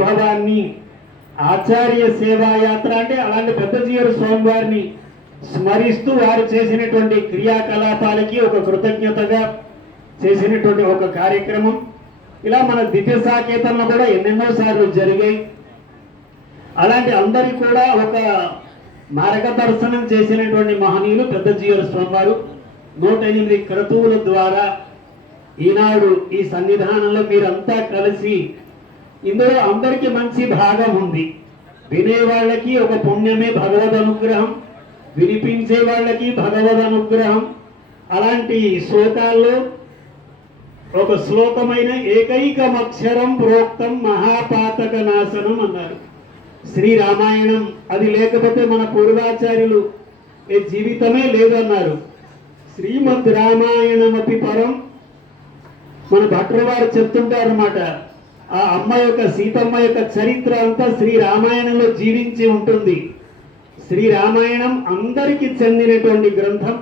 వైభవాన్ని ఆచార్య సేవాయాత్ర అంటే అలాంటి పెద్దజీయరు స్వామివారిని స్మరిస్తూ వారు చేసినటువంటి క్రియాకలాపాలకి ఒక కృతజ్ఞతగా చేసినటువంటి ఒక కార్యక్రమం. ఇలా మన దివ్య సాకేతంలో కూడా ఎన్నెన్నో సార్లు జరిగాయి. అలాంటి అందరికీ కూడా ఒక మార్గదర్శనం చేసినటువంటి మహనీయులు పెద్దజీయరు స్వామివారు. 108 క్రతువుల ద్వారా ఈనాడు ఈ సన్నిధానంలో మీరంతా కలిసి ఇందులో అందరికీ మంచి భాగం ఉంది. వినేవాళ్ళకి ఒక పుణ్యమే భగవద్ అనుగ్రహం, వినిపించే వాళ్ళకి భగవద్ అనుగ్రహం. అలాంటి శ్లోకాల్లో ఒక శ్లోకమైన ఏకైకమక్షరం ప్రోక్తం మహాపాతక నాశనం అన్నారు. శ్రీరామాయణం అది లేకపోతే మన పూర్వాచార్యులు ఏ జీవితమే లేదన్నారు. శ్రీమద్ రామాయణమపి పరం మన భట్టర్ వారు చెప్తుంటారు అన్నమాట. ఆ అమ్మ యొక్క సీతమ్మ యొక్క చరిత్ర అంతా శ్రీరామాయణంలో జీవించి ఉంటుంది. శ్రీరామాయణం అందరికీ చెందినటువంటి గ్రంథం.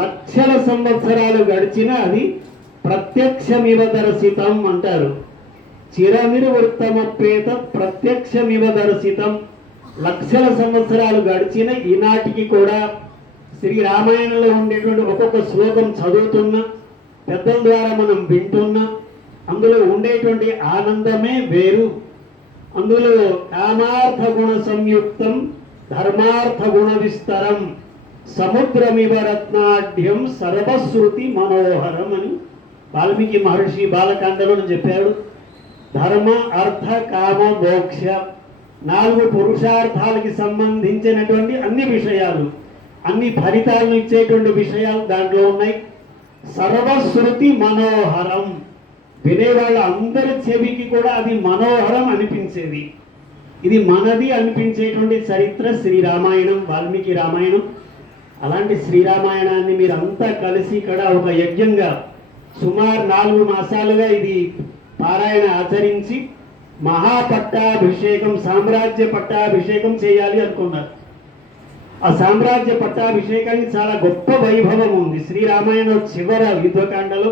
లక్షల సంవత్సరాలు గడిచిన అది ప్రత్యక్షమివ దర్శితం అంటారు. చిరనిర్వృత్తమపేత ప్రత్యక్షమివ దర్శితం. లక్షల సంవత్సరాలు గడిచిన ఈనాటికి కూడా శ్రీరామాయణంలో ఉండేటువంటి ఒక్కొక్క శ్లోకం చదువుతున్నా, పెద్దల ద్వారా మనం వింటున్నా, అందులో ఉండేటువంటి ఆనందమే వేరు. అందులో కామార్థ గుణ సంయుక్తం ధర్మార్థ గుణ విస్తరం సముద్రమివ రత్నాఢ్యం సర్వశ్రుతి మనోహరం అని వాల్మీకి మహర్షి బాలకాండలో చెప్పాడు. ధర్మ అర్థ కామ మోక్ష 4 పురుషార్థాలకి సంబంధించినటువంటి అన్ని విషయాలు, అన్ని ఫలితాలను ఇచ్చేటువంటి విషయాలు దాంట్లో ఉన్నాయి. సర్వశ్రుతి మనోహరం, వినేవాళ్ళ అందరి చెవికి కూడా అది మనోహరం అనిపించేది. ఇది మనది అనిపించేటువంటి చరిత్ర శ్రీరామాయణం, వాల్మీకి రామాయణం. అలాంటి శ్రీరామాయణాన్ని మీరంతా కలిసి ఇక్కడ ఒక యజ్ఞంగా సుమారు 4 మాసాలుగా ఇది పారాయణ ఆచరించి మహాపట్టాభిషేకం, సామ్రాజ్య పట్టాభిషేకం చేయాలి అనుకున్నారు. ఆ సామ్రాజ్య పట్టాభిషేకానికి చాలా గొప్ప వైభవం ఉంది. శ్రీరామాయణం చివర యుద్ధకాండలో